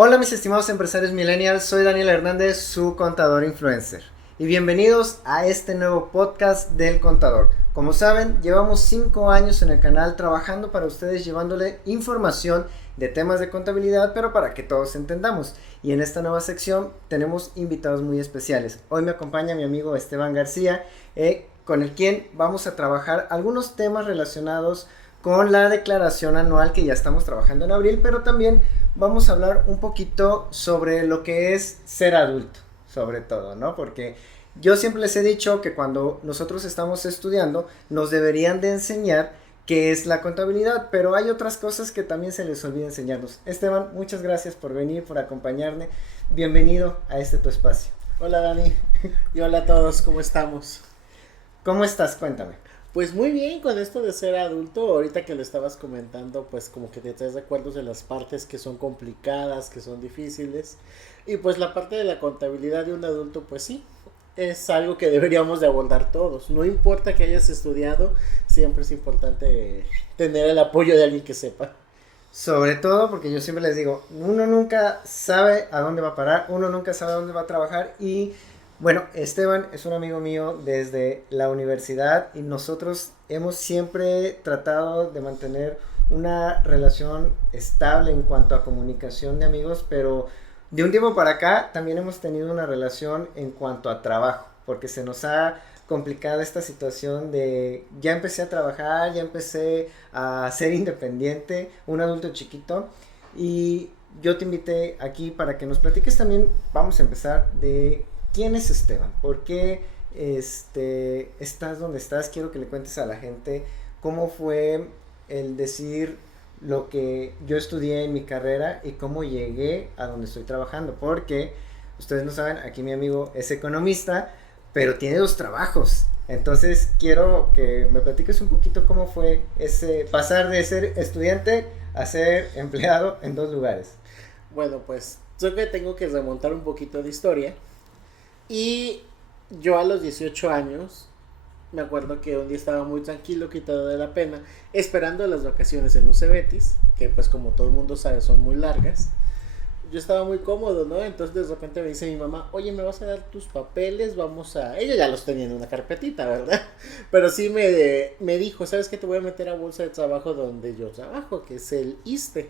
Hola mis estimados empresarios millennials, soy Daniel Hernández, su contador influencer. Y bienvenidos a este nuevo podcast del contador. Como saben, llevamos 5 años en el canal trabajando para ustedes, llevándole información de temas de contabilidad, pero para que todos entendamos. Y en esta nueva sección tenemos invitados muy especiales. Hoy me acompaña mi amigo Esteban García, con el quien vamos a trabajar algunos temas relacionados con la declaración anual que ya estamos trabajando en abril, pero también vamos a hablar un poquito sobre lo que es ser adulto, sobre todo, ¿no? Porque yo siempre les he dicho que cuando nosotros estamos estudiando nos deberían de enseñar qué es la contabilidad, pero hay otras cosas que también se les olvida enseñarnos. Esteban, muchas gracias por venir, por acompañarme. Bienvenido a este tu espacio. Hola Dani, y hola a todos, ¿cómo estamos? ¿Cómo estás? Cuéntame. Pues muy bien con esto de ser adulto, ahorita que lo estabas comentando, pues como que te traes recuerdos de las partes que son complicadas, que son difíciles, y pues la parte de la contabilidad de un adulto, pues sí, es algo que deberíamos de abordar todos, no importa que hayas estudiado, siempre es importante tener el apoyo de alguien que sepa. Sobre todo porque yo siempre les digo, uno nunca sabe a dónde va a parar, uno nunca sabe a dónde va a trabajar y bueno, Esteban es un amigo mío desde la universidad y nosotros hemos siempre tratado de mantener una relación estable en cuanto a comunicación de amigos, pero de un tiempo para acá también hemos tenido una relación en cuanto a trabajo, porque se nos ha complicado esta situación de ya empecé a trabajar, ya empecé a ser independiente, un adulto chiquito y yo te invité aquí para que nos platiques también, vamos a empezar de quién es Esteban, por qué estás donde estás, quiero que le cuentes a la gente cómo fue el decir lo que yo estudié en mi carrera y cómo llegué a donde estoy trabajando, porque ustedes no saben, aquí mi amigo es economista, pero tiene 2 trabajos. Entonces quiero que me platiques un poquito cómo fue ese pasar de ser estudiante a ser empleado en 2 lugares. Bueno, pues yo que tengo que remontar un poquito de historia. Y yo a los 18 años, me acuerdo que un día estaba muy tranquilo, quitado de la pena, esperando las vacaciones en Ucebetis, que pues como todo el mundo sabe son muy largas. Yo estaba muy cómodo, ¿no? Entonces de repente me dice mi mamá, oye, ¿me vas a dar tus papeles? Vamos a... Ella ya los tenía en una carpetita, ¿verdad? Pero sí me dijo, ¿sabes qué? Te voy a meter a bolsa de trabajo donde yo trabajo, que es el ISSSTE.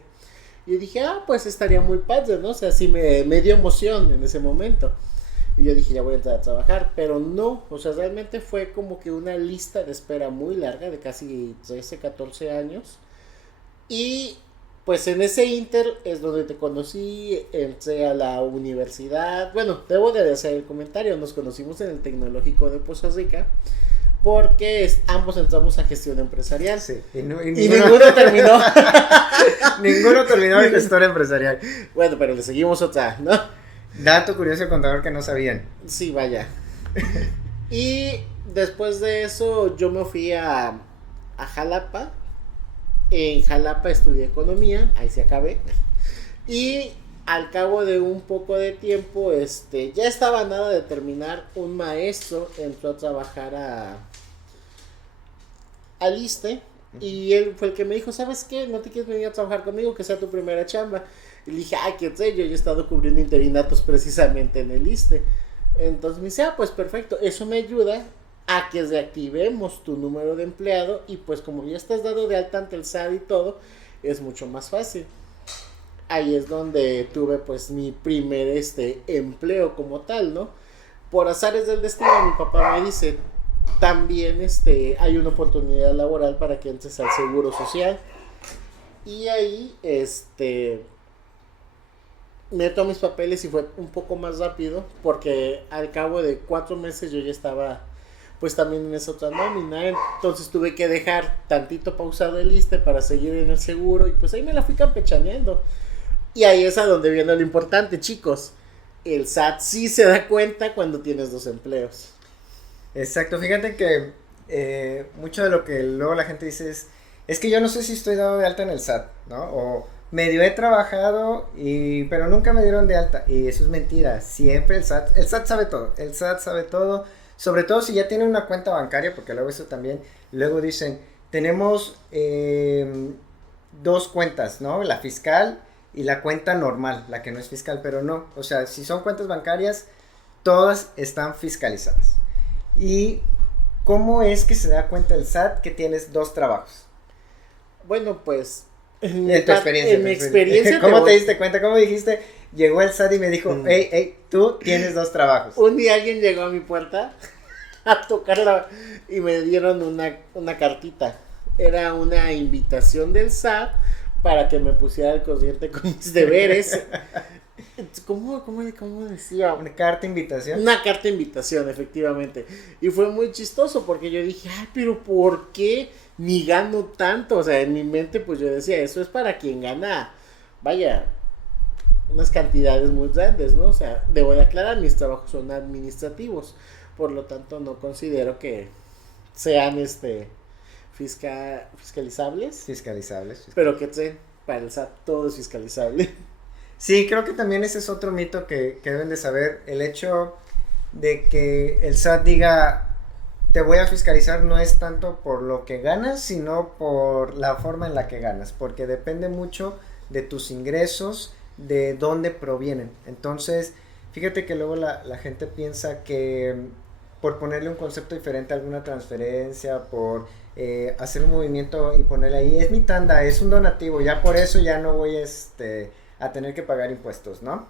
Y yo dije, pues estaría muy padre, ¿no? O sea, sí me dio emoción en ese momento. Y yo dije, ya voy a entrar a trabajar, pero no, o sea, realmente fue como que una lista de espera muy larga, de casi 13, 14 años. Y pues en ese inter es donde te conocí, entré a la universidad. Bueno, debo de hacer el comentario, nos conocimos en el Tecnológico de Poza Rica, porque ambos entramos a gestión empresarial. Sí, y ninguno terminó. Ninguno terminó en gestor empresarial. Bueno, pero le seguimos otra, ¿no? Dato curioso contador que no sabían. Sí, vaya. Y después de eso yo me fui a Jalapa. En Jalapa estudié economía, ahí se acabé. Y al cabo de un poco de tiempo, ya estaba nada de terminar. Un maestro entró a trabajar al ISSSTE. Y él fue el que me dijo, ¿sabes qué? ¿No te quieres venir a trabajar conmigo? Que sea tu primera chamba. Y le dije, ay, qué sé, yo he estado cubriendo interinatos precisamente en el ISSSTE. Entonces me dice, pues perfecto, eso me ayuda a que reactivemos tu número de empleado y pues como ya estás dado de alta ante el SAT y todo, es mucho más fácil. Ahí es donde tuve pues mi primer empleo como tal, ¿no? Por azares del destino, mi papá me dice, también hay una oportunidad laboral para que entres al Seguro Social. Y ahí, meto mis papeles y fue un poco más rápido porque al cabo de 4 meses yo ya estaba pues también en esa otra nómina, entonces tuve que dejar tantito pausado el ISSSTE para seguir en el seguro y pues ahí me la fui campechaneando. Y ahí es a donde viene lo importante, chicos, el SAT sí se da cuenta cuando tienes 2 empleos. Exacto, fíjate que mucho de lo que luego la gente dice es que yo no sé si estoy dado de alta en el SAT, ¿no? O medio he trabajado pero nunca me dieron de alta y eso es mentira, siempre el SAT sabe todo, el SAT sabe todo, sobre todo si ya tienen una cuenta bancaria, porque luego eso también, luego dicen, tenemos 2 cuentas, ¿no? La fiscal y la cuenta normal, la que no es fiscal, pero no, o sea, si son cuentas bancarias, todas están fiscalizadas. ¿Y cómo es que se da cuenta el SAT que tienes dos trabajos? Bueno, pues En tu experiencia. En mi experiencia. ¿Cómo te diste cuenta? ¿Cómo dijiste? Llegó el SAT y me dijo, hey, tú tienes dos trabajos. Un día alguien llegó a mi puerta a tocarla y me dieron una cartita. Era una invitación del SAT para que me pusiera al corriente con mis deberes. ¿Cómo decía? Una carta de invitación. Una carta de invitación, efectivamente. Y fue muy chistoso porque yo dije, ay, pero ¿por qué ni gano tanto? O sea, en mi mente pues yo decía, eso es para quien gana, vaya, unas cantidades muy grandes, ¿no? O sea, debo de aclarar, mis trabajos son administrativos, por lo tanto no considero que sean fiscalizables. Fiscalizables. Pero que para el SAT todo es fiscalizable. Sí, creo que también ese es otro mito que deben de saber. El hecho de que el SAT diga, te voy a fiscalizar, no es tanto por lo que ganas, sino por la forma en la que ganas, porque depende mucho de tus ingresos, de dónde provienen. Entonces, fíjate que luego la gente piensa que por ponerle un concepto diferente a alguna transferencia, por hacer un movimiento y ponerle ahí, es mi tanda, es un donativo, ya por eso ya no voy a tener que pagar impuestos, ¿no?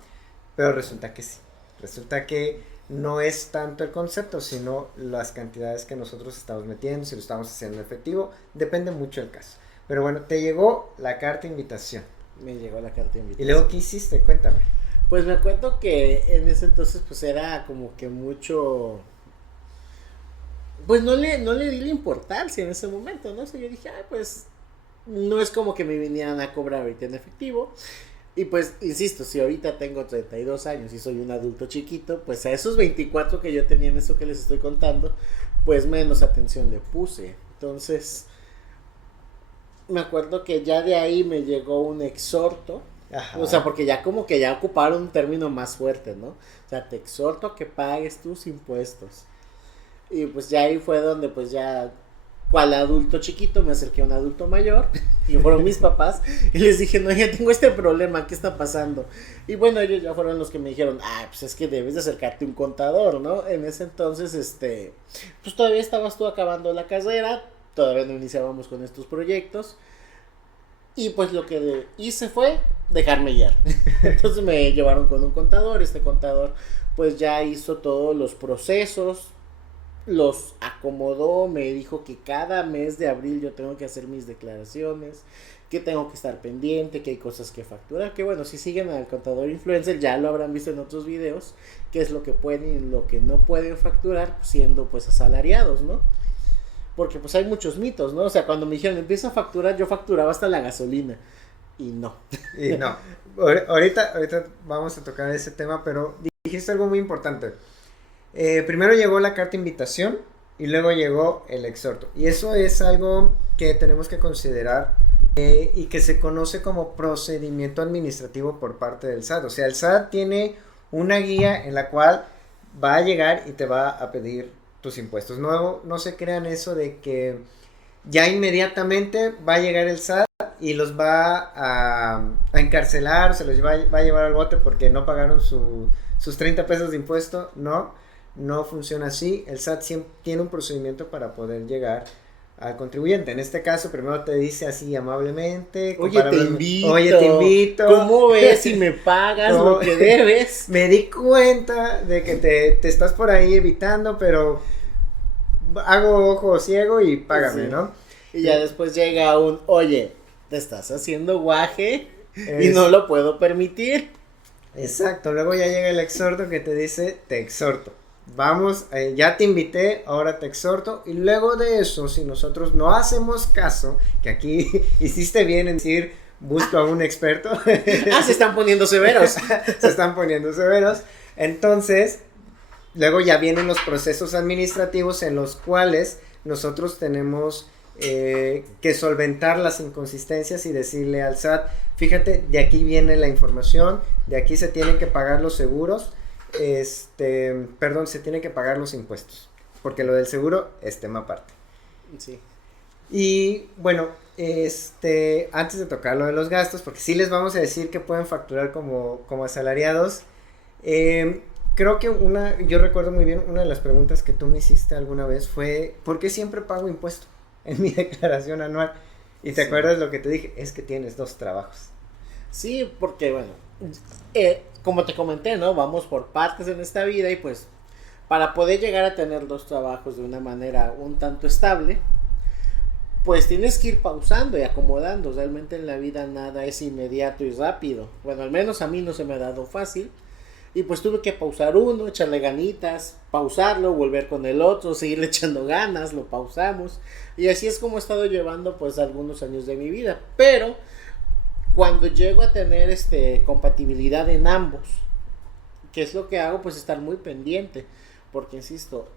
Pero resulta que sí, resulta que no es tanto el concepto, sino las cantidades que nosotros estamos metiendo, si lo estamos haciendo en efectivo, depende mucho del caso. Pero bueno, te llegó la carta de invitación. Me llegó la carta de invitación. ¿Y luego qué hiciste? Cuéntame. Pues me acuerdo que en ese entonces pues era como que mucho... Pues no le di la importancia en ese momento, ¿no? O sea, yo dije, pues no es como que me vinieran a cobrar ahorita en efectivo. Y pues, insisto, si ahorita tengo 32 años y soy un adulto chiquito, pues a esos 24 que yo tenía en eso que les estoy contando, pues menos atención le puse. Entonces, me acuerdo que ya de ahí me llegó un exhorto. Ajá. O sea, porque ya como que ya ocuparon un término más fuerte, ¿no? O sea, te exhorto a que pagues tus impuestos. Y pues ya ahí fue donde pues ya, cual adulto chiquito, me acerqué a un adulto mayor, y fueron mis papás, y les dije, no, ya tengo este problema, ¿qué está pasando? Y bueno, ellos ya fueron los que me dijeron, pues es que debes de acercarte a un contador, ¿no? En ese entonces, pues todavía estabas tú acabando la carrera, todavía no iniciábamos con estos proyectos, y pues lo que hice fue dejarme guiar. Entonces me llevaron con un contador, este contador pues ya hizo todos los procesos, los acomodó, me dijo que cada mes de abril yo tengo que hacer mis declaraciones, que tengo que estar pendiente, que hay cosas que facturar, que bueno, si siguen al contador influencer ya lo habrán visto en otros videos, qué es lo que pueden y lo que no pueden facturar siendo pues asalariados, ¿no? Porque pues hay muchos mitos, ¿no? O sea, cuando me dijeron empieza a facturar, yo facturaba hasta la gasolina y no. Y no, ahorita vamos a tocar ese tema, pero dijiste algo muy importante. Primero llegó la carta de invitación y luego llegó el exhorto. Y eso es algo que tenemos que considerar y que se conoce como procedimiento administrativo por parte del SAT. O sea, el SAT tiene una guía en la cual va a llegar y te va a pedir tus impuestos. No se crean eso de que ya inmediatamente va a llegar el SAT y los va a encarcelar, se los va a llevar al bote porque no pagaron sus 30 pesos de impuesto. No funciona así. El SAT siempre tiene un procedimiento para poder llegar al contribuyente. En este caso, primero te dice así amablemente. Oye, te invito. ¿Cómo ves si me pagas lo que debes? Me di cuenta de que te estás por ahí evitando, pero hago ojo ciego y págame, sí. ¿No? Y ya después llega oye, te estás haciendo guaje y no lo puedo permitir. Exacto. Luego ya llega el exhorto que te dice, te exhorto. Vamos, ya te invité, ahora te exhorto. Y luego de eso, si nosotros no hacemos caso, que aquí hiciste bien en decir, busco a un experto. Se están poniendo severos. Se están poniendo severos. Entonces, luego ya vienen los procesos administrativos en los cuales nosotros tenemos que solventar las inconsistencias y decirle al SAT, fíjate, de aquí viene la información, de aquí se tienen que pagar los seguros. Se tienen que pagar los impuestos, porque lo del seguro es tema aparte. Sí. Y bueno, Antes de tocar lo de los gastos, porque sí les vamos a decir que pueden facturar como asalariados, eh, creo que yo recuerdo muy bien, una de las preguntas que tú me hiciste alguna vez fue, ¿por qué siempre pago impuesto en mi declaración anual? Y te Sí. acuerdas lo que te dije, es que tienes dos trabajos. Sí, porque bueno, como te comenté, ¿no? Vamos por partes en esta vida y pues para poder llegar a tener dos trabajos de una manera un tanto estable, pues tienes que ir pausando y acomodando. Realmente en la vida nada es inmediato y rápido. Bueno, al menos a mí no se me ha dado fácil. Y pues tuve que pausar uno, echarle ganitas, pausarlo, volver con el otro, seguirle echando ganas, lo pausamos. Y así es como he estado llevando pues algunos años de mi vida. Pero cuando llego a tener compatibilidad en ambos, ¿qué es lo que hago? Pues estar muy pendiente. Porque insisto,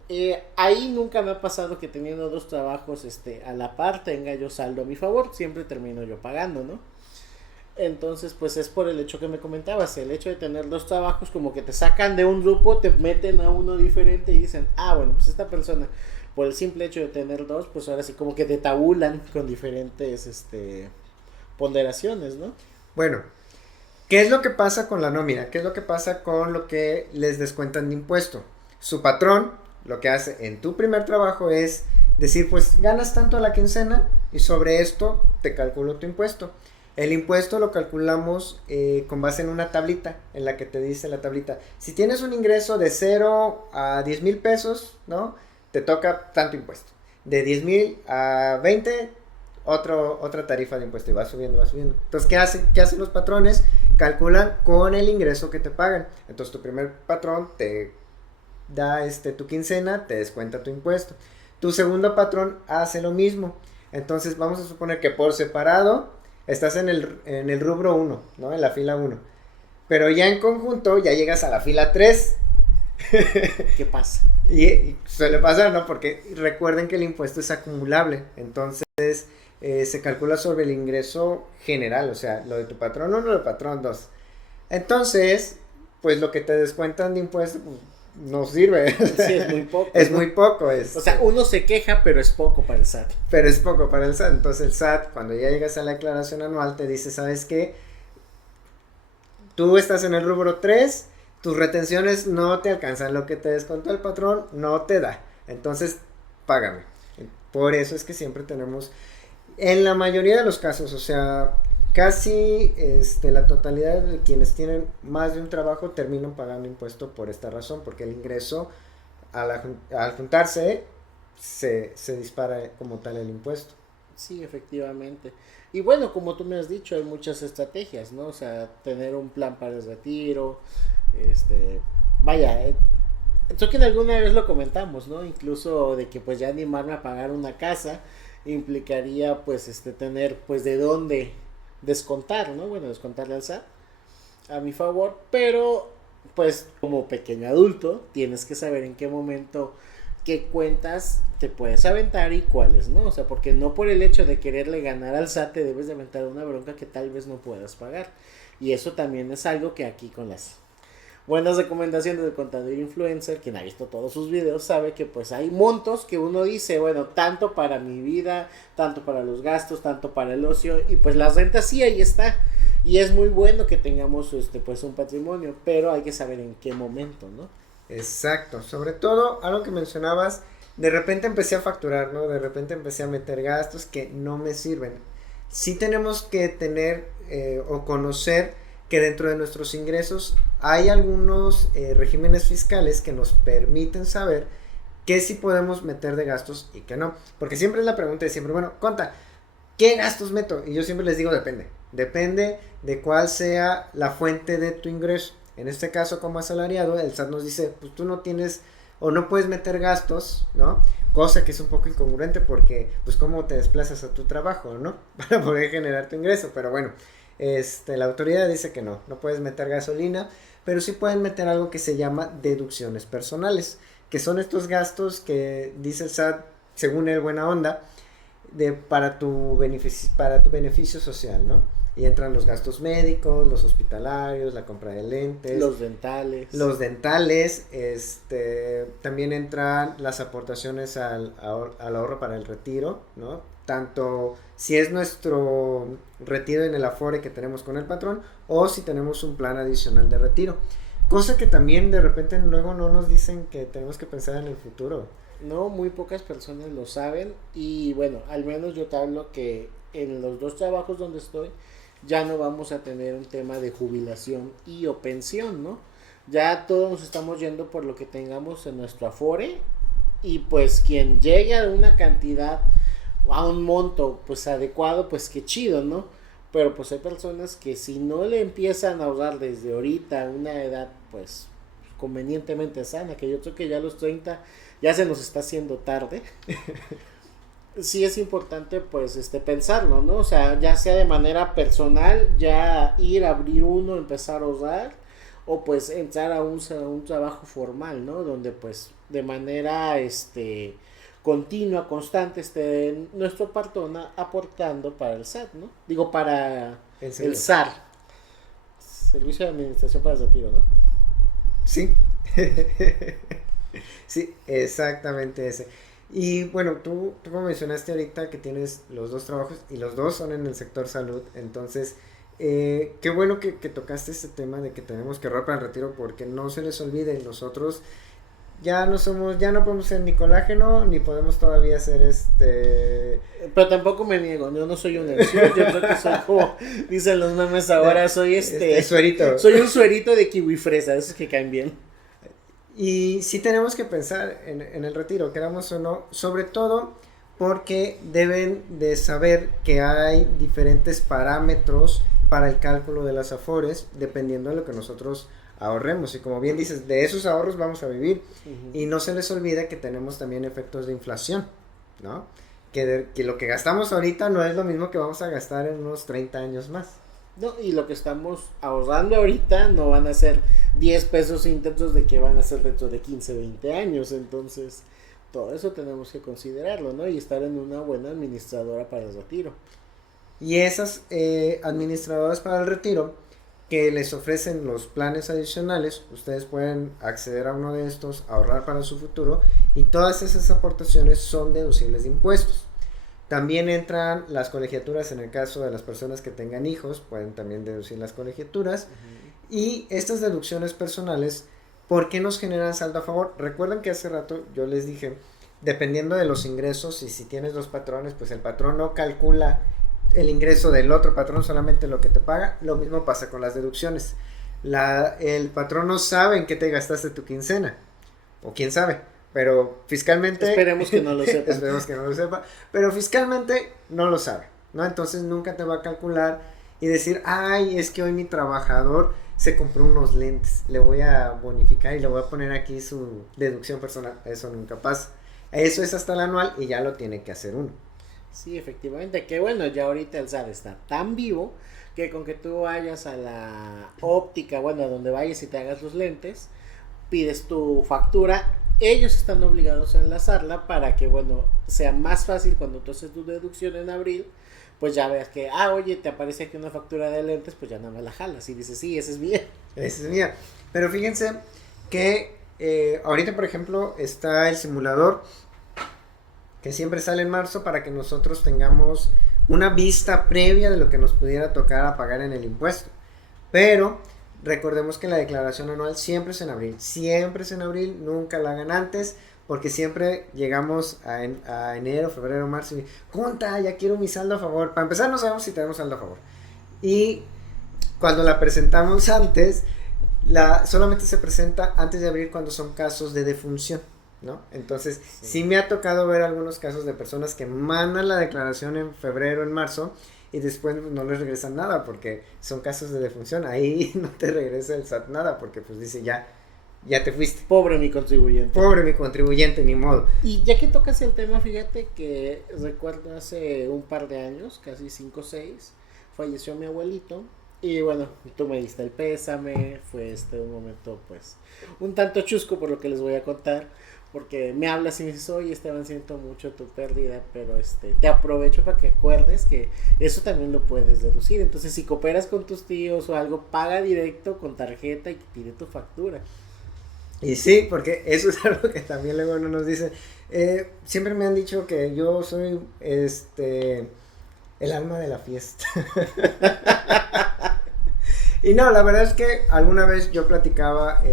ahí nunca me ha pasado que teniendo dos trabajos a la par tenga yo saldo a mi favor, siempre termino yo pagando, ¿no? Entonces, pues es por el hecho que me comentabas, el hecho de tener dos trabajos como que te sacan de un grupo, te meten a uno diferente y dicen, ah, bueno, pues esta persona, por el simple hecho de tener dos, pues ahora sí como que te tabulan con diferentes, ponderaciones, ¿no? Bueno, ¿qué es lo que pasa con la nómina? ¿Qué es lo que pasa con lo que les descuentan de impuesto? Su patrón lo que hace en tu primer trabajo es decir, pues ganas tanto a la quincena y sobre esto te calculo tu impuesto. El impuesto lo calculamos con base en una tablita en la que te dice la tablita, si tienes un ingreso de 0 a 10,000 pesos, ¿no? Te toca tanto impuesto. De 10,000 a 20, otra tarifa de impuesto y va subiendo, va subiendo. Entonces, ¿qué hacen los patrones? Calculan con el ingreso que te pagan. Entonces, tu primer patrón te da tu quincena, te descuenta tu impuesto. Tu segundo patrón hace lo mismo. Entonces, vamos a suponer que por separado estás en el rubro 1, ¿no? En la fila 1. Pero ya en conjunto ya llegas a la fila 3. ¿Qué pasa? Y suele pasar, ¿no? Porque recuerden que el impuesto es acumulable. Entonces, se calcula sobre el ingreso general. O sea, lo de tu patrón 1, lo de patrón 2. Entonces, pues lo que te descuentan de impuesto, pues, no sirve. Sí, es muy poco. Es ¿no? muy poco. O sea, uno se queja, pero es poco para el SAT. Pero es poco para el SAT. Entonces el SAT, cuando ya llegas a la declaración anual, te dice, ¿sabes qué? Tú estás en el rubro 3, tus retenciones no te alcanzan, lo que te descontó el patrón no te da. Entonces, págame. Por eso es que siempre tenemos, en la mayoría de los casos, o sea, casi la totalidad de quienes tienen más de un trabajo terminan pagando impuesto por esta razón, porque el ingreso al juntarse se dispara como tal el impuesto. Sí, efectivamente. Y bueno, como tú me has dicho, hay muchas estrategias, ¿no? O sea, tener un plan para el retiro, vaya, creo que alguna vez lo comentamos, ¿no? Incluso de que pues ya animarme a pagar una casa implicaría pues tener pues de dónde descontar, ¿no? Bueno, descontarle al SAT a mi favor, pero pues como pequeño adulto tienes que saber en qué momento qué cuentas te puedes aventar y cuáles no, o sea, porque no por el hecho de quererle ganar al SAT te debes de aventar una bronca que tal vez no puedas pagar, y eso también es algo que aquí con las buenas recomendaciones del contador influencer, quien ha visto todos sus videos sabe que pues hay montos que uno dice, bueno, tanto para mi vida, tanto para los gastos, tanto para el ocio, y pues las rentas sí, ahí está, y es muy bueno que tengamos pues un patrimonio, pero hay que saber en qué momento, ¿no? Exacto, sobre todo algo que mencionabas, de repente empecé a facturar, ¿no? De repente empecé a meter gastos que no me sirven. Sí tenemos que tener o conocer que dentro de nuestros ingresos hay algunos regímenes fiscales que nos permiten saber qué sí podemos meter de gastos y qué no. Porque siempre es la pregunta de siempre, bueno, conta, ¿qué gastos meto? Y yo siempre les digo, depende. Depende de cuál sea la fuente de tu ingreso. En este caso, como asalariado, el SAT nos dice, pues tú no tienes o no puedes meter gastos, ¿no? Cosa que es un poco incongruente porque, pues, ¿cómo te desplazas a tu trabajo, ¿no? Para poder generar tu ingreso. Pero bueno, la autoridad dice que no puedes meter gasolina, pero sí pueden meter algo que se llama deducciones personales, que son estos gastos que dice el SAT, según el buena onda, para tu beneficio social, ¿no? y entran los gastos médicos, los hospitalarios, la compra de lentes, los dentales, también entran las aportaciones al ahorro para el retiro, ¿no? Tanto si es nuestro retiro en el Afore que tenemos con el patrón o si tenemos un plan adicional de retiro. Cosa que también de repente luego no nos dicen que tenemos que pensar en el futuro. No, muy pocas personas lo saben y bueno, al menos yo te hablo que en los 2 trabajos donde estoy ya no vamos a tener un tema de jubilación y o pensión, ¿no? Ya todos nos estamos yendo por lo que tengamos en nuestro Afore y pues quien llegue a una cantidad a un monto pues adecuado, pues qué chido, ¿no? Pero pues hay personas que si no le empiezan a ahorrar desde ahorita a una edad pues convenientemente sana, que yo creo que ya a los 30 ya se nos está haciendo tarde. Sí es importante pues pensarlo, ¿no? O sea, ya sea de manera personal, ya ir a abrir uno, empezar a ahorrar o pues entrar a un trabajo formal, ¿no? Donde pues de manera continua, constante, nuestro patrón aportando para el SAT, ¿no? Digo, para el SAR, Servicio de Administración para el Retiro, ¿no? Sí. Sí, exactamente ese. Y bueno, tú como mencionaste ahorita que tienes los 2 trabajos y los 2 son en el sector salud, entonces qué bueno que tocaste este tema de que tenemos que ahorrar para el retiro porque no se les olvide, nosotros ya no podemos ser ni colágeno ni podemos todavía hacer Pero tampoco me niego, yo no soy un yo creo que soy como dicen los memes ahora, soy suerito. Soy un suerito de kiwi fresa, esos que caen bien. Y sí tenemos que pensar en el retiro, queramos o no, sobre todo porque deben de saber que hay diferentes parámetros para el cálculo de las afores, dependiendo de lo que nosotros ahorremos. Y como bien dices, de esos ahorros vamos a vivir. Uh-huh. Y no se les olvida que tenemos también efectos de inflación, ¿no? Que lo que gastamos ahorita no es lo mismo que vamos a gastar en unos 30 años más. No, y lo que estamos ahorrando ahorita no van a ser 10 pesos intentos de que van a ser dentro de 15, 20 años, entonces todo eso tenemos que considerarlo, ¿no? Y estar en una buena administradora para el retiro. Y esas administradoras para el retiro que les ofrecen los planes adicionales, ustedes pueden acceder a uno de estos, ahorrar para su futuro y todas esas aportaciones son deducibles de impuestos. También entran las colegiaturas en el caso de las personas que tengan hijos, pueden también deducir las colegiaturas. Uh-huh. Y estas deducciones personales, ¿por qué nos generan saldo a favor? Recuerden que hace rato yo les dije, dependiendo de los ingresos y si tienes 2 patrones, pues el patrón no calcula el ingreso del otro patrón, solamente lo que te paga. Lo mismo pasa con las deducciones. El patrón no sabe en qué te gastaste tu quincena, o quién sabe. Pero fiscalmente... Esperemos que no lo sepa. Esperemos que no lo sepa. Pero fiscalmente no lo sabe, ¿no? Entonces nunca te va a calcular y decir, ay, es que hoy mi trabajador se compró unos lentes, le voy a bonificar y le voy a poner aquí su deducción personal. Eso nunca pasa. Eso es hasta el anual y ya lo tiene que hacer uno. Sí, efectivamente. Que bueno, ya ahorita el SAT está tan vivo que con que tú vayas a la óptica, bueno, a donde vayas y te hagas los lentes, pides tu factura. Ellos están obligados a enlazarla para que, bueno, sea más fácil cuando tú haces tu deducción en abril, pues ya veas que, oye, te aparece aquí una factura de lentes, pues ya nada más la jalas y dices, sí, esa es mía. Esa es mía. Pero fíjense que ahorita, por ejemplo, está el simulador que siempre sale en marzo para que nosotros tengamos una vista previa de lo que nos pudiera tocar a pagar en el impuesto. Pero recordemos que la declaración anual siempre es en abril, nunca la hagan antes, porque siempre llegamos a enero, febrero, marzo y ¡conta! Ya quiero mi saldo a favor. Para empezar no sabemos si tenemos saldo a favor. Y cuando la presentamos antes, solamente se presenta antes de abril cuando son casos de defunción, ¿no? Entonces, sí me ha tocado ver algunos casos de personas que mandan la declaración en febrero, en marzo, y después no les regresan nada porque son casos de defunción. Ahí no te regresa el SAT nada porque pues dice ya te fuiste. Pobre mi contribuyente, ni modo. Y ya que tocas el tema, fíjate que recuerdo hace un par de años, casi 5 o 6, falleció mi abuelito Y bueno, tú me diste el pésame, fue un momento pues un tanto chusco por lo que les voy a contar, porque me hablas y me dices, oye Esteban, siento mucho tu pérdida, pero te aprovecho para que acuerdes que eso también lo puedes deducir, entonces si cooperas con tus tíos o algo, paga directo con tarjeta y que tire tu factura. Y sí, porque eso es algo que también luego uno nos dice. Siempre me han dicho que yo soy el alma de la fiesta. Y no, la verdad es que alguna vez yo platicaba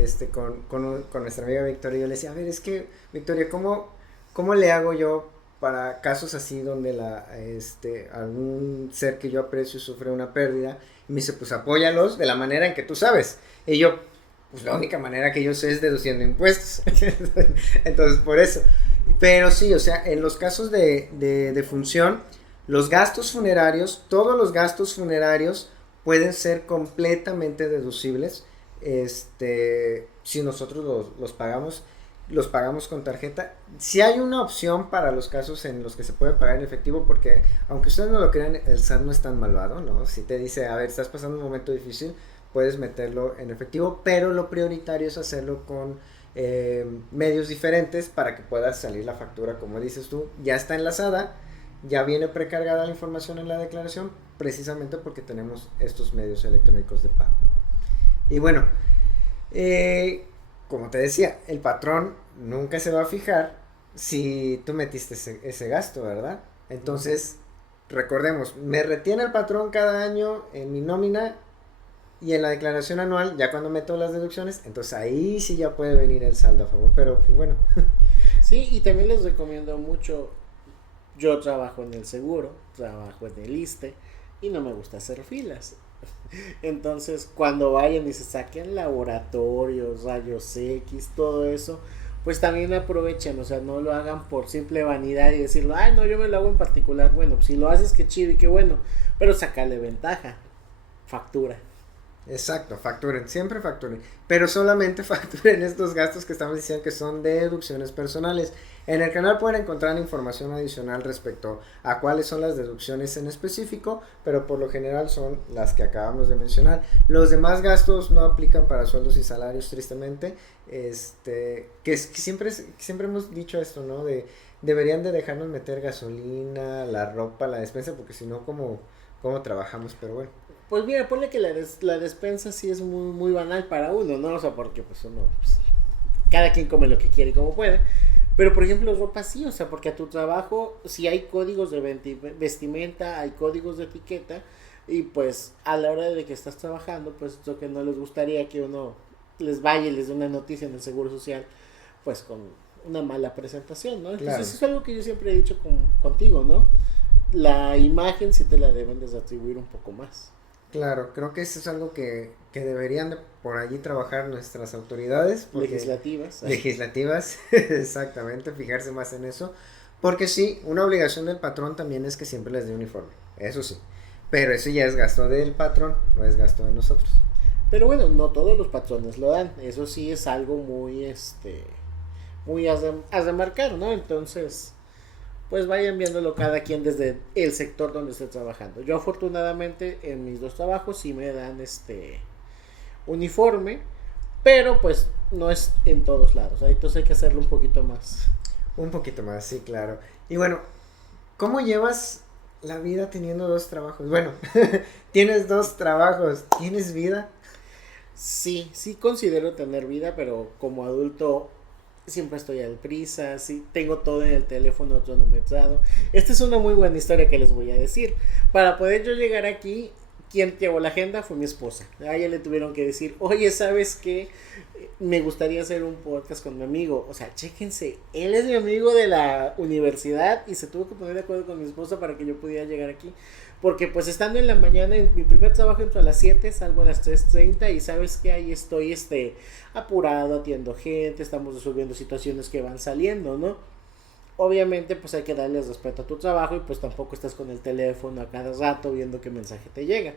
con nuestra amiga Victoria y yo le decía, a ver, es que Victoria, ¿cómo le hago yo para casos así donde algún ser que yo aprecio sufre una pérdida? Y me dice, pues apóyalos de la manera en que tú sabes. Y yo, pues la única manera que yo sé es deduciendo impuestos. Entonces, por eso. Pero sí, o sea, en los casos de función, los gastos funerarios, todos los gastos funerarios pueden ser completamente deducibles, si nosotros los pagamos con tarjeta. Si hay una opción para los casos en los que se puede pagar en efectivo, porque aunque ustedes no lo crean, el SAT no es tan malvado, ¿no? Si te dice, a ver, estás pasando un momento difícil, puedes meterlo en efectivo, pero lo prioritario es hacerlo con medios diferentes para que pueda salir la factura, como dices tú, ya está enlazada, ya viene precargada la información en la declaración, precisamente porque tenemos estos medios electrónicos de pago. Y bueno, como te decía, el patrón nunca se va a fijar si tú metiste ese gasto, ¿verdad? Entonces, recordemos, me retiene el patrón cada año en mi nómina y en la declaración anual, ya cuando meto las deducciones, entonces ahí sí ya puede venir el saldo a favor, pero pues bueno. Sí, y también les recomiendo mucho, yo trabajo en el seguro, trabajo en el ISSSTE y no me gusta hacer filas. Entonces, cuando vayan y se saquen laboratorios, rayos X, todo eso, pues también aprovechen, o sea, no lo hagan por simple vanidad y decirlo, ay, no, yo me lo hago en particular. Bueno, pues si lo haces, qué chido y qué bueno, pero sacarle ventaja, factura. Exacto, facturen, siempre facturen, pero solamente facturen estos gastos que estamos diciendo que son deducciones personales. En el canal pueden encontrar información adicional respecto a cuáles son las deducciones en específico, pero por lo general son las que acabamos de mencionar. Los demás gastos no aplican para sueldos y salarios, tristemente, que siempre hemos dicho esto, ¿no? Deberían de dejarnos meter gasolina, la ropa, la despensa, porque si no, ¿cómo trabajamos? Pero bueno. Pues mira, ponle que la despensa sí es muy, muy banal para uno, ¿no? O sea, porque pues uno, pues, cada quien come lo que quiere y como puede. Pero por ejemplo, ropa sí, o sea, porque a tu trabajo sí hay códigos de vestimenta, hay códigos de etiqueta, y pues a la hora de que estás trabajando, pues lo que no les gustaría que uno les vaya y les dé una noticia en el Seguro Social, pues con una mala presentación, ¿no? Entonces Claro. eso es algo que yo siempre he dicho contigo, ¿no? La imagen sí te la deben de atribuir un poco más. Claro, creo que eso es algo que deberían de por allí trabajar nuestras autoridades. Legislativas. Legislativas, exactamente, fijarse más en eso. Porque sí, una obligación del patrón también es que siempre les dé uniforme, eso sí. Pero eso ya es gasto del patrón, no es gasto de nosotros. Pero bueno, no todos los patrones lo dan. Eso sí es algo muy has de marcar, ¿no? Entonces, pues vayan viéndolo cada quien desde el sector donde esté trabajando. Yo afortunadamente en mis dos trabajos sí me dan uniforme, pero pues no es en todos lados, ¿eh? Entonces hay que hacerlo un poquito más. Un poquito más, sí, claro. Y bueno, ¿cómo llevas la vida teniendo dos trabajos? Bueno, tienes dos trabajos, ¿tienes vida? Sí, sí considero tener vida, pero como adulto siempre estoy al prisa, sí, tengo todo en el teléfono cronometrado. Esta es una muy buena historia que les voy a decir. Para poder yo llegar aquí, quien llevó la agenda fue mi esposa. A ella le tuvieron que decir, oye, ¿sabes qué? Me gustaría hacer un podcast con mi amigo. O sea, chéquense, él es mi amigo de la universidad y se tuvo que poner de acuerdo con mi esposa para que yo pudiera llegar aquí. Porque pues estando en la mañana, en mi primer trabajo entro a las 7, salgo a las 3:30 y sabes que ahí estoy apurado, atiendo gente, estamos resolviendo situaciones que van saliendo, ¿no? Obviamente pues hay que darles respeto a tu trabajo y pues tampoco estás con el teléfono a cada rato viendo qué mensaje te llega.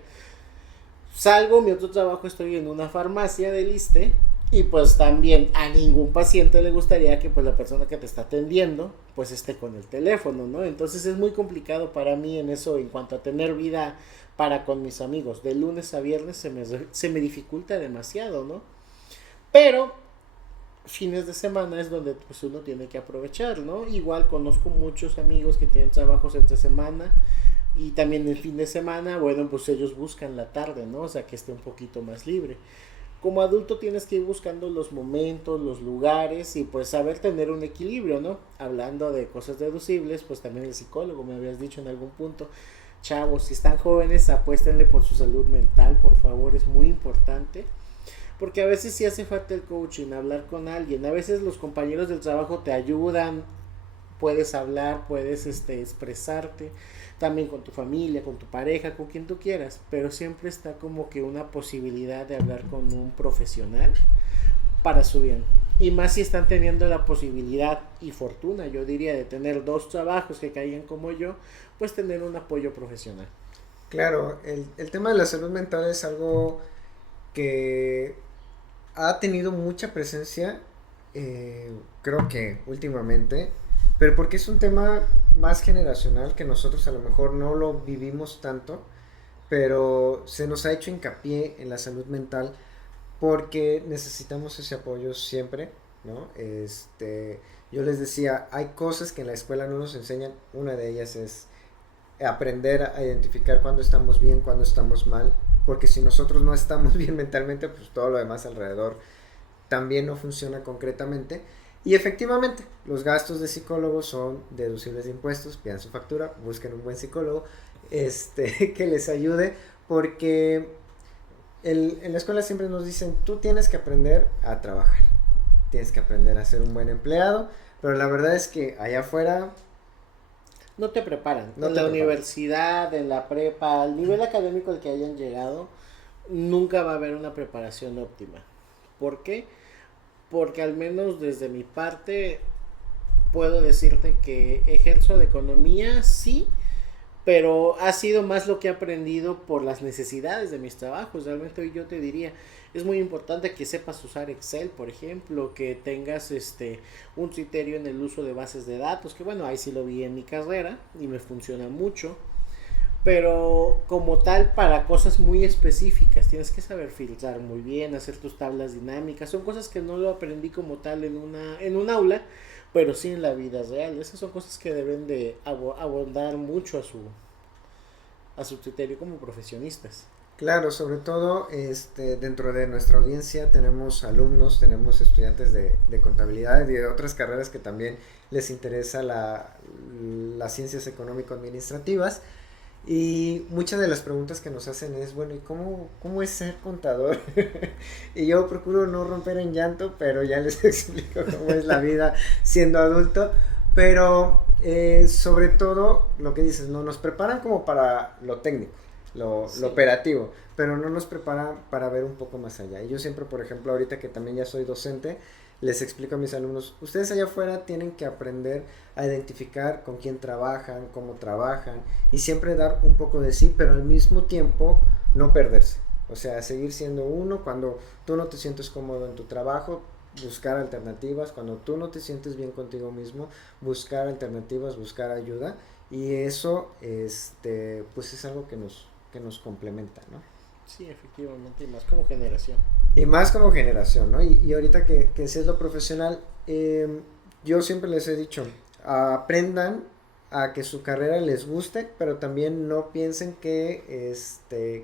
Salgo, mi otro trabajo estoy en una farmacia del ISSSTE y pues también a ningún paciente le gustaría que pues la persona que te está atendiendo pues esté con el teléfono, ¿no? Entonces es muy complicado para mí en eso en cuanto a tener vida para con mis amigos. De lunes a viernes se me dificulta demasiado, ¿no? Pero fines de semana es donde pues uno tiene que aprovechar, ¿no? Igual conozco muchos amigos que tienen trabajos entre semana y también el fin de semana, bueno, pues ellos buscan la tarde, ¿no? O sea, que esté un poquito más libre. Como adulto tienes que ir buscando los momentos, los lugares y pues saber tener un equilibrio, ¿no? Hablando de cosas deducibles, pues también el psicólogo me habías dicho en algún punto, chavos, si están jóvenes, apuéstenle por su salud mental, por favor, es muy importante. Porque a veces sí hace falta el coaching, hablar con alguien. A veces los compañeros del trabajo te ayudan, puedes hablar, puedes expresarte, también con tu familia, con tu pareja, con quien tú quieras, pero siempre está como que una posibilidad de hablar con un profesional para su bien. Y más si están teniendo la posibilidad y fortuna, yo diría, de tener dos trabajos que caigan como yo, pues tener un apoyo profesional. Claro, el tema de la salud mental es algo que ha tenido mucha presencia, creo que últimamente, pero porque es un tema más generacional que nosotros a lo mejor no lo vivimos tanto, pero se nos ha hecho hincapié en la salud mental porque necesitamos ese apoyo siempre, ¿no? Yo les decía, hay cosas que en la escuela no nos enseñan, una de ellas es aprender a identificar cuando estamos bien, cuando estamos mal, porque si nosotros no estamos bien mentalmente, pues todo lo demás alrededor también no funciona concretamente. Y efectivamente, los gastos de psicólogos son deducibles de impuestos, pidan su factura, busquen un buen psicólogo que les ayude, porque en la escuela siempre nos dicen, tú tienes que aprender a trabajar, tienes que aprender a ser un buen empleado, pero la verdad es que allá afuera No te preparan. no En te la preparan. universidad, en la prepa, al nivel académico al que hayan llegado, nunca va a haber una preparación óptima. ¿Por qué? Porque al menos desde mi parte puedo decirte que ejerzo de economía, sí, pero ha sido más lo que he aprendido por las necesidades de mis trabajos. Realmente hoy yo te diría, es muy importante que sepas usar Excel, por ejemplo, que tengas un criterio en el uso de bases de datos, que bueno, ahí sí lo vi en mi carrera y me funciona mucho, pero como tal para cosas muy específicas tienes que saber filtrar muy bien, hacer tus tablas dinámicas, son cosas que no lo aprendí como tal en un aula, pero sí en la vida real. Esas son cosas que deben de abordar mucho a su criterio como profesionistas. Claro, sobre todo dentro de nuestra audiencia tenemos alumnos, tenemos estudiantes de contabilidad y de otras carreras que también les interesa las ciencias económico-administrativas. Y muchas de las preguntas que nos hacen es, bueno, ¿y cómo es ser contador? Y yo procuro no romper en llanto, pero ya les explico cómo es la vida siendo adulto. Pero sobre todo lo que dices, no nos preparan como para lo técnico, lo Sí. operativo, pero no nos preparan para ver un poco más allá. Y yo siempre, por ejemplo, ahorita que también ya soy docente, les explico a mis alumnos, ustedes allá afuera tienen que aprender a identificar con quién trabajan, cómo trabajan, y siempre dar un poco de sí, pero al mismo tiempo no perderse. O sea, seguir siendo uno cuando tú no te sientes cómodo en tu trabajo, buscar alternativas, cuando tú no te sientes bien contigo mismo, buscar alternativas, buscar ayuda, y eso pues es algo que nos complementa, ¿no? Sí, efectivamente, y más como generación. Y más como generación, ¿no? Y ahorita que si es lo profesional, yo siempre les he dicho, aprendan a que su carrera les guste, pero también no piensen que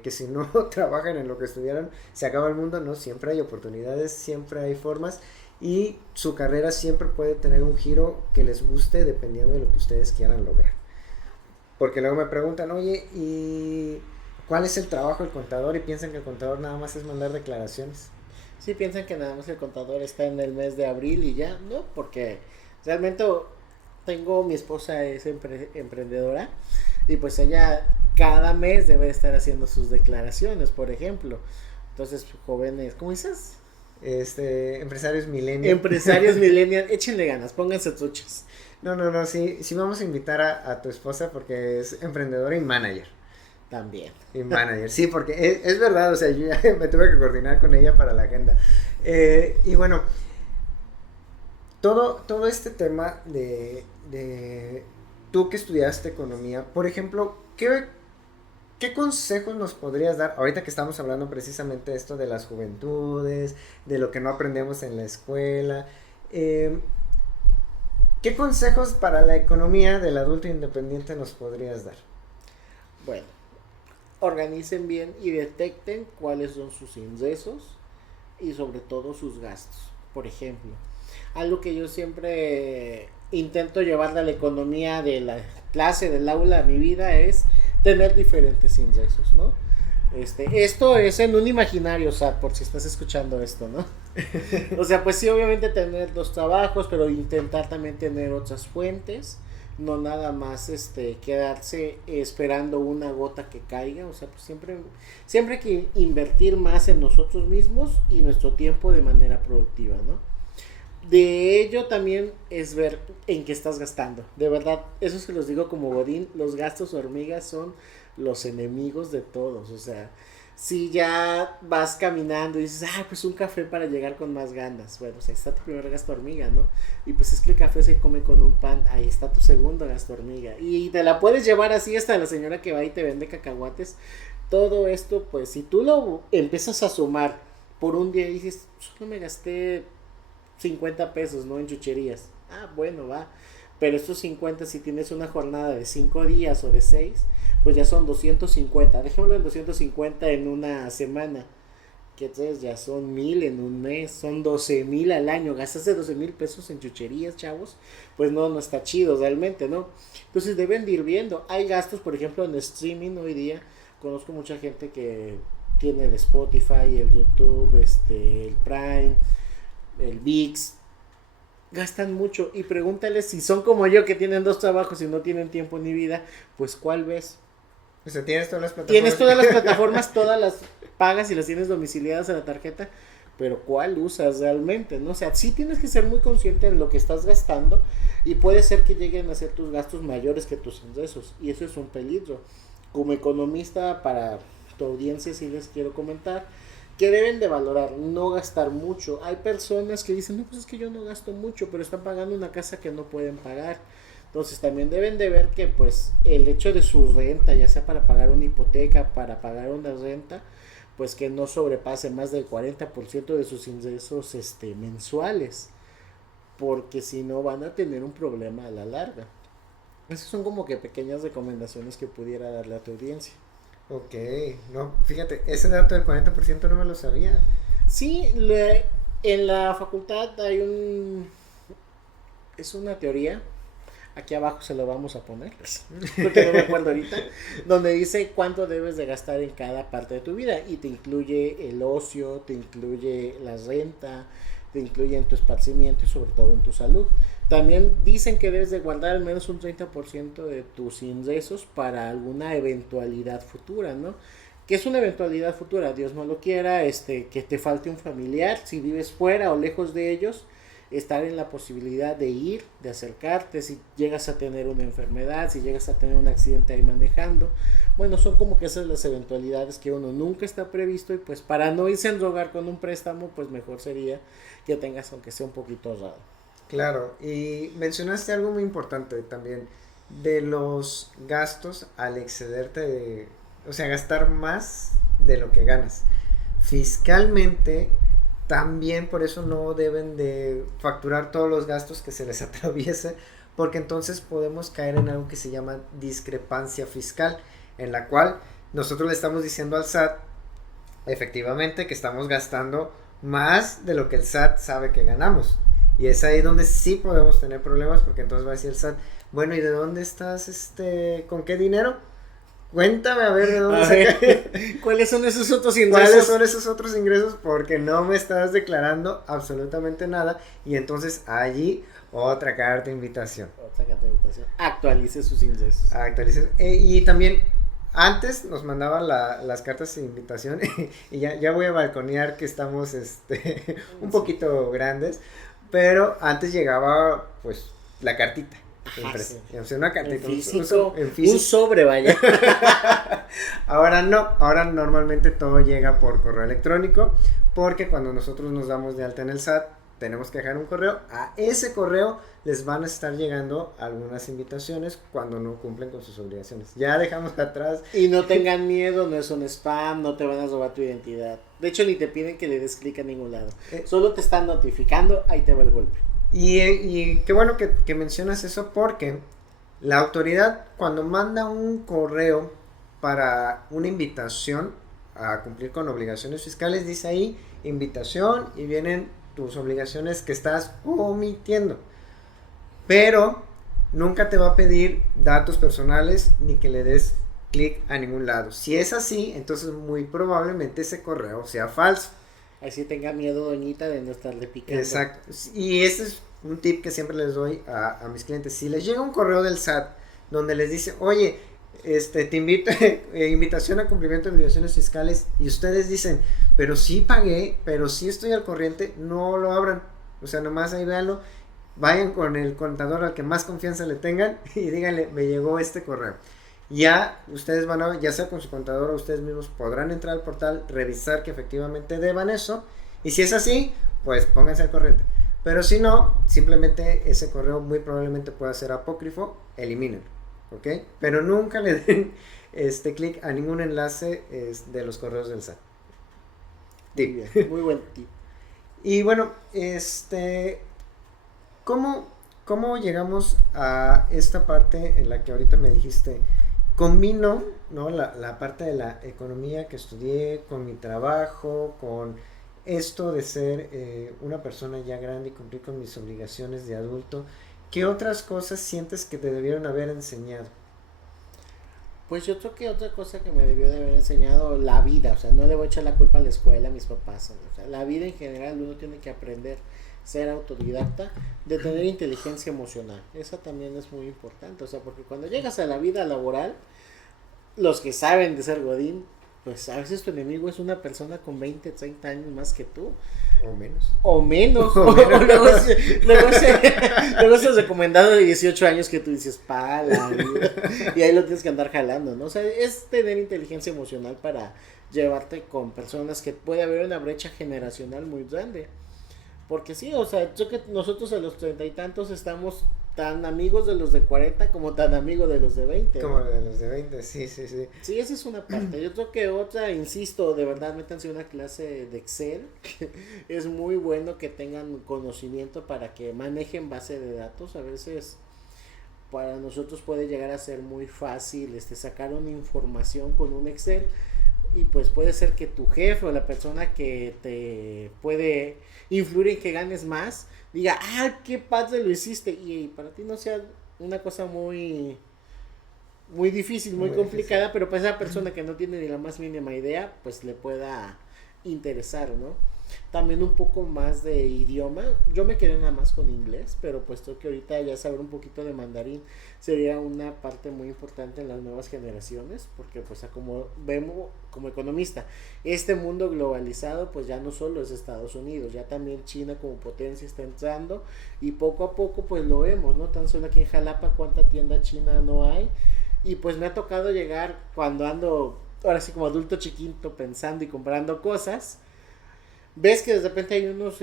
si no trabajan en lo que estudiaron, se acaba el mundo, ¿no? Siempre hay oportunidades, siempre hay formas, y su carrera siempre puede tener un giro que les guste dependiendo de lo que ustedes quieran lograr. Porque luego me preguntan, oye, ¿y cuál es el trabajo del contador? Y piensan que el contador nada más es mandar declaraciones. Sí, piensan que nada más el contador está en el mes de abril y ya, ¿no? Porque realmente mi esposa es emprendedora y pues ella cada mes debe estar haciendo sus declaraciones, por ejemplo. Entonces, jóvenes, ¿cómo dices? Empresarios millennial. Empresarios millennials, échenle ganas, pónganse truchas. No, no, no, sí, sí vamos a invitar a tu esposa porque es emprendedora y manager. También. Y manager, sí, porque es verdad, o sea, yo ya me tuve que coordinar con ella para la agenda. Y bueno, todo este tema de tú que estudiaste economía, por ejemplo, ¿Qué consejos nos podrías dar ahorita que estamos hablando precisamente de esto de las juventudes, de lo que no aprendemos en la escuela? Eh, ¿Qué consejos para la economía del adulto independiente nos podrías dar? Bueno, organicen bien y detecten cuáles son sus ingresos y sobre todo sus gastos. Por ejemplo, algo que yo siempre intento llevar a la economía de la clase, del aula a mi vida es tener diferentes ingresos, ¿no? Esto es en un imaginario, o sea, por si estás escuchando esto, ¿no? O sea, pues sí, obviamente tener dos trabajos, pero intentar también tener otras fuentes, no nada más quedarse esperando una gota que caiga, o sea, pues siempre hay que invertir más en nosotros mismos y nuestro tiempo de manera productiva, ¿no? De ello también es ver en qué estás gastando. De verdad, eso se los digo como Godín, los gastos hormigas son los enemigos de todos. O sea, si ya vas caminando y dices, pues un café para llegar con más ganas. Bueno, pues ahí está tu primer gasto hormiga, ¿no? Y pues es que el café se come con un pan, ahí está tu segundo gasto hormiga. Y te la puedes llevar así hasta la señora que va y te vende cacahuates. Todo esto, pues si tú lo empiezas a sumar por un día y dices, solo me gasté 50 pesos, ¿no? En chucherías. Bueno, va. Pero estos 50, si tienes una jornada de 5 días o de 6, pues ya son 250. Dejémoslo en 250 en una semana. Que entonces ya son 1000 en un mes. Son 12,000 al año. Gastaste 12,000 pesos en chucherías, chavos. Pues no está chido realmente, ¿no? Entonces deben de ir viendo. Hay gastos, por ejemplo, en streaming hoy día. Conozco mucha gente que tiene el Spotify, el YouTube, el Prime, el VIX, gastan mucho. Y pregúntales si son como yo que tienen dos trabajos y no tienen tiempo ni vida, pues ¿cuál ves? O sea, tienes todas las plataformas. Tienes todas las plataformas, todas las pagas y las tienes domiciliadas a la tarjeta, pero ¿cuál usas realmente? ¿No? O sea, sí tienes que ser muy consciente en lo que estás gastando y puede ser que lleguen a ser tus gastos mayores que tus ingresos y eso es un peligro. Como economista, para tu audiencia sí les quiero comentar que deben de valorar, no gastar mucho. Hay personas que dicen, no, pues es que yo no gasto mucho, pero están pagando una casa que no pueden pagar. Entonces también deben de ver que pues el hecho de su renta, ya sea para pagar una hipoteca, para pagar una renta, pues que no sobrepase más del 40% de sus ingresos mensuales, porque si no van a tener un problema a la larga. Esas son como que pequeñas recomendaciones que pudiera darle a tu audiencia. Ok, no, fíjate, ese dato del 40% no me lo sabía. Sí, en la facultad es una teoría, aquí abajo se lo vamos a poner, porque no me acuerdo ahorita, donde dice cuánto debes de gastar en cada parte de tu vida y te incluye el ocio, te incluye la renta, te incluye en tu esparcimiento y sobre todo en tu salud. También dicen que debes de guardar al menos un 30% de tus ingresos para alguna eventualidad futura, ¿no? ¿Qué es una eventualidad futura? Dios no lo quiera, que te falte un familiar, si vives fuera o lejos de ellos, estar en la posibilidad de ir, de acercarte, si llegas a tener una enfermedad, si llegas a tener un accidente ahí manejando. Bueno, son como que esas las eventualidades que uno nunca está previsto y pues para no irse a enrogar con un préstamo, pues mejor sería que tengas aunque sea un poquito ahorrado. Claro, y mencionaste algo muy importante también, de los gastos al excederte, o sea, gastar más de lo que ganas. Fiscalmente, también por eso no deben de facturar todos los gastos que se les atraviese, porque entonces podemos caer en algo que se llama discrepancia fiscal, en la cual nosotros le estamos diciendo al SAT, efectivamente, que estamos gastando más de lo que el SAT sabe que ganamos. Y es ahí donde sí podemos tener problemas, porque entonces va a decir el SAT, bueno, ¿y de dónde estás, con qué dinero? Cuéntame a ver de dónde sacaste. ¿Cuáles son esos otros ingresos? ¿Cuáles son esos otros ingresos? Porque no me estás declarando absolutamente nada. Y entonces allí otra carta de invitación. Otra carta de invitación. Actualice sus ingresos. Actualice. Y también antes nos mandaban las cartas de invitación. Y ya voy a balconear que estamos un poquito grandes. Pero antes llegaba pues la cartita. Sí. O sea, una cartita. En físico, un sobre, vaya. Ahora no, ahora normalmente todo llega por correo electrónico, porque cuando nosotros nos damos de alta en el SAT, tenemos que dejar un correo. A ese correo les van a estar llegando algunas invitaciones cuando no cumplen con sus obligaciones. Ya dejamos atrás. Y no tengan miedo, no es un spam, no te van a robar tu identidad. De hecho, ni te piden que le des clic a ningún lado. Solo te están notificando, ahí te va el golpe. Y qué bueno que mencionas eso, porque la autoridad, cuando manda un correo para una invitación a cumplir con obligaciones fiscales, dice ahí invitación y vienen tus obligaciones que estás omitiendo. Pero nunca te va a pedir datos personales ni que le des clic a ningún lado. Si es así, entonces muy probablemente ese correo sea falso. Así tenga miedo, doñita, de no estarle picando. Exacto. Y ese es un tip que siempre les doy a mis clientes. Si les llega un correo del SAT donde les dice, oye, te invito, invitación a cumplimiento de obligaciones fiscales, y ustedes dicen, pero sí pagué, pero sí estoy al corriente, no lo abran. O sea, nomás ahí véanlo, vayan con el contador al que más confianza le tengan y díganle, me llegó este correo. Ya ustedes van a, ya sea con su contador o ustedes mismos podrán entrar al portal, revisar que efectivamente deban eso, y si es así, pues pónganse al corriente. Pero si no, simplemente ese correo muy probablemente pueda ser apócrifo, elimínenlo, ¿ok? Pero nunca le den clic a ningún enlace de los correos del SAT. Muy bien, muy buen tip. Y bueno, ¿cómo llegamos a esta parte en la que ahorita me dijiste? Combino, ¿no? la parte de la economía que estudié con mi trabajo, con esto de ser una persona ya grande y cumplir con mis obligaciones de adulto. ¿Qué otras cosas sientes que te debieron haber enseñado? Pues yo creo que otra cosa que me debió de haber enseñado, la vida, o sea, no le voy a echar la culpa a la escuela, a mis papás, o sea, la vida en general uno tiene que aprender, ser autodidacta, de tener inteligencia emocional, esa también es muy importante, o sea, porque cuando llegas a la vida laboral, los que saben de ser godín, pues a veces tu enemigo es una persona con 20, 30 años más que tú. O menos. O menos. Luego es recomendado de 18 años que tú dices, pala, y ahí lo tienes que andar jalando, ¿no? O sea, es tener inteligencia emocional para llevarte con personas que puede haber una brecha generacional muy grande. Porque sí, o sea, yo que nosotros a los 30 y tantos estamos tan amigos de los de 40 como tan amigos de los de 20. Como ¿no? de los de 20, sí. Sí, esa es una parte. Yo creo que otra, insisto, de verdad métanse una clase de Excel. Es muy bueno que tengan conocimiento para que manejen base de datos. A veces para nosotros puede llegar a ser muy fácil sacar una información con un Excel. Y pues puede ser que tu jefe o la persona que te puede influir en que ganes más diga, qué padre lo hiciste, y para ti no sea una cosa muy difícil, muy complicada, difícil. Pero para esa persona que no tiene ni la más mínima idea, pues le pueda interesar, ¿no? También un poco más de idioma. Yo me quedé nada más con inglés, pero puesto que ahorita ya saber un poquito de mandarín sería una parte muy importante en las nuevas generaciones, porque pues como vemos como economista, este mundo globalizado pues ya no solo es Estados Unidos, ya también China como potencia está entrando, y poco a poco pues lo vemos, ¿no? Tan solo aquí en Jalapa cuánta tienda china no hay, y pues me ha tocado llegar cuando ando ahora sí como adulto chiquito pensando y comprando cosas. Ves que de repente hay unos,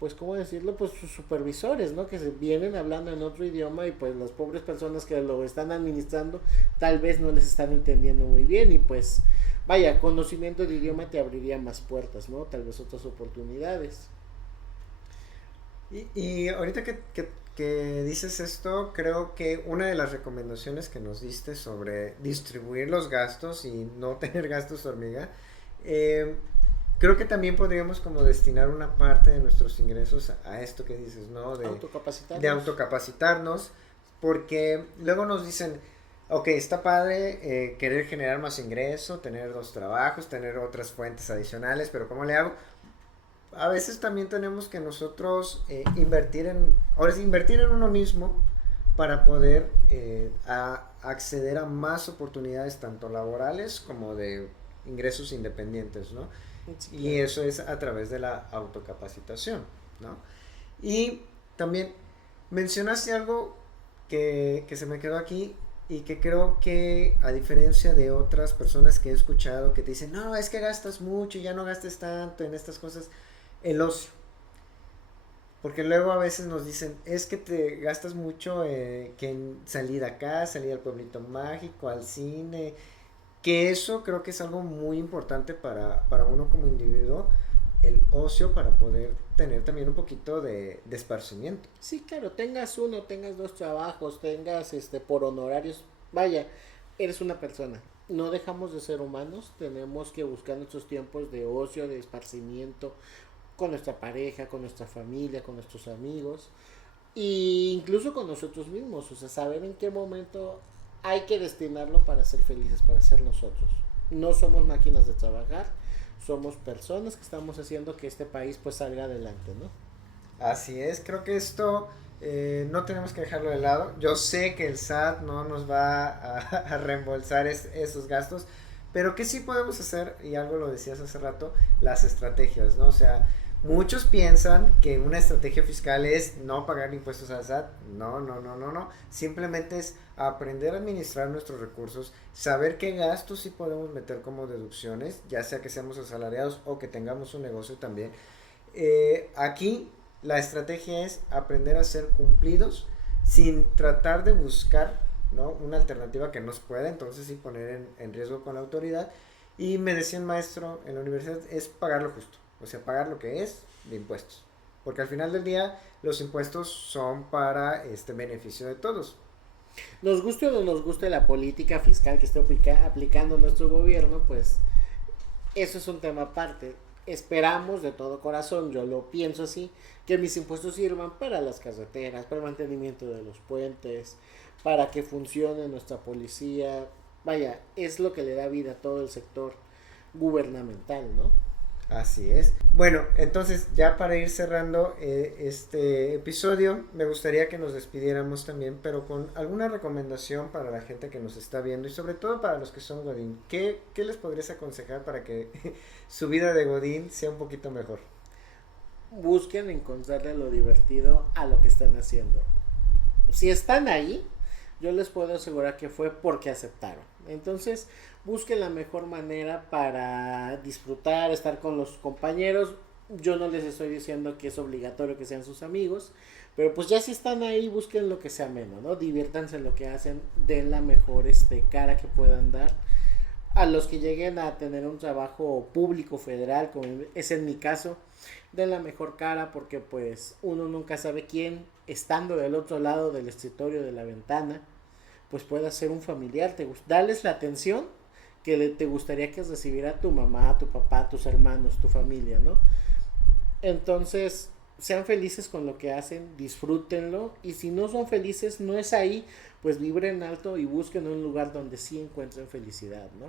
pues, ¿cómo decirlo? Pues sus supervisores, ¿no? Que se vienen hablando en otro idioma, y pues las pobres personas que lo están administrando tal vez no les están entendiendo muy bien, y pues, vaya, conocimiento de idioma te abriría más puertas, ¿no? Tal vez otras oportunidades. Y ahorita que dices esto, creo que una de las recomendaciones que nos diste sobre distribuir los gastos y no tener gastos hormiga, creo que también podríamos como destinar una parte de nuestros ingresos a esto que dices, ¿no? De autocapacitarnos, porque luego nos dicen, ok, está padre querer generar más ingreso, tener 2 trabajos, tener otras fuentes adicionales, pero ¿cómo le hago? A veces también tenemos que nosotros invertir en uno mismo para poder acceder a más oportunidades tanto laborales como de ingresos independientes, ¿no? Sí, claro. Y eso es a través de la autocapacitación, ¿no? Y también mencionaste algo que se me quedó aquí y que creo que a diferencia de otras personas que he escuchado que te dicen, no, es que gastas mucho y ya no gastes tanto en estas cosas, el ocio. Porque luego a veces nos dicen, es que te gastas mucho que en salir acá, salir al pueblito mágico, al cine, que eso creo que es algo muy importante para uno como individuo, el ocio para poder tener también un poquito de esparcimiento. Sí, claro, tengas uno, tengas dos trabajos, tengas por honorarios, vaya, eres una persona. No dejamos de ser humanos, tenemos que buscar nuestros tiempos de ocio, de esparcimiento, con nuestra pareja, con nuestra familia, con nuestros amigos e incluso con nosotros mismos, o sea, saber en qué momento hay que destinarlo para ser felices, para ser nosotros. No somos máquinas de trabajar, somos personas que estamos haciendo que este país pues salga adelante, ¿no? Así es, creo que esto no tenemos que dejarlo de lado. Yo sé que el SAT no nos va a reembolsar esos gastos, pero que sí podemos hacer, y algo lo decías hace rato, las estrategias, ¿no? O sea, muchos piensan que una estrategia fiscal es no pagar impuestos al SAT. No, no, no, no, no. Simplemente es aprender a administrar nuestros recursos, saber qué gastos sí podemos meter como deducciones, ya sea que seamos asalariados o que tengamos un negocio también. Aquí la estrategia es aprender a ser cumplidos sin tratar de buscar, ¿no?, una alternativa que nos pueda entonces sí poner en riesgo con la autoridad. Y me decía un maestro en la universidad, es pagar lo justo, o sea, pagar lo que es de impuestos. Porque al final del día los impuestos son para este beneficio de todos. Nos guste o no nos guste la política fiscal que está aplicando nuestro gobierno, pues eso es un tema aparte. Esperamos de todo corazón, yo lo pienso así, que mis impuestos sirvan para las carreteras, para el mantenimiento de los puentes, para que funcione nuestra policía. Vaya, es lo que le da vida a todo el sector gubernamental, ¿no? Así es. Bueno, entonces ya para ir cerrando este episodio, me gustaría que nos despidiéramos también, pero con alguna recomendación para la gente que nos está viendo y sobre todo para los que son Godín. ¿Qué les podrías aconsejar para que su vida de Godín sea un poquito mejor? Busquen encontrarle lo divertido a lo que están haciendo. Si están ahí, yo les puedo asegurar que fue porque aceptaron. Entonces, busquen la mejor manera para disfrutar, estar con los compañeros. Yo no les estoy diciendo que es obligatorio que sean sus amigos, pero pues ya si están ahí, busquen lo que sea menos, ¿no? Diviértanse en lo que hacen, den la mejor cara que puedan dar. A los que lleguen a tener un trabajo público federal, como es en mi caso, den la mejor cara porque pues uno nunca sabe quién, estando del otro lado del escritorio de la ventana, pues pueda ser un familiar. Darles la atención que te gustaría que recibiera tu mamá, tu papá, tus hermanos, tu familia, ¿no? Entonces, sean felices con lo que hacen, disfrútenlo, y si no son felices, no es ahí, pues vibren alto y busquen un lugar donde sí encuentren felicidad, ¿no?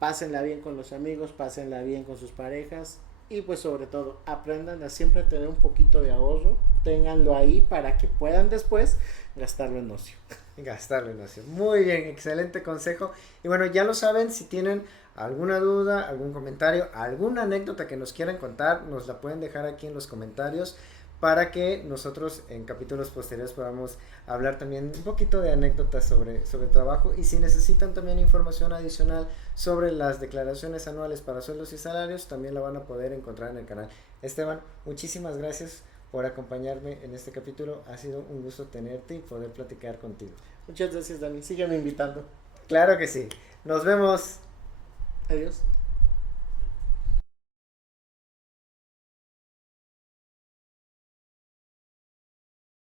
Pásenla bien con los amigos, pásenla bien con sus parejas, y pues sobre todo aprendan a siempre tener un poquito de ahorro, ténganlo ahí para que puedan después gastarlo en ocio. Gastarlo en ocio. Muy bien, excelente consejo. Y bueno, ya lo saben, si tienen alguna duda, algún comentario, alguna anécdota que nos quieran contar, nos la pueden dejar aquí en los comentarios para que nosotros en capítulos posteriores podamos hablar también un poquito de anécdotas sobre trabajo, y si necesitan también información adicional sobre las declaraciones anuales para sueldos y salarios, también la van a poder encontrar en el canal. Esteban, muchísimas gracias por acompañarme en este capítulo. Ha sido un gusto tenerte y poder platicar contigo. Muchas gracias, Dani. Sígueme invitando. Claro que sí. Nos vemos. Adiós.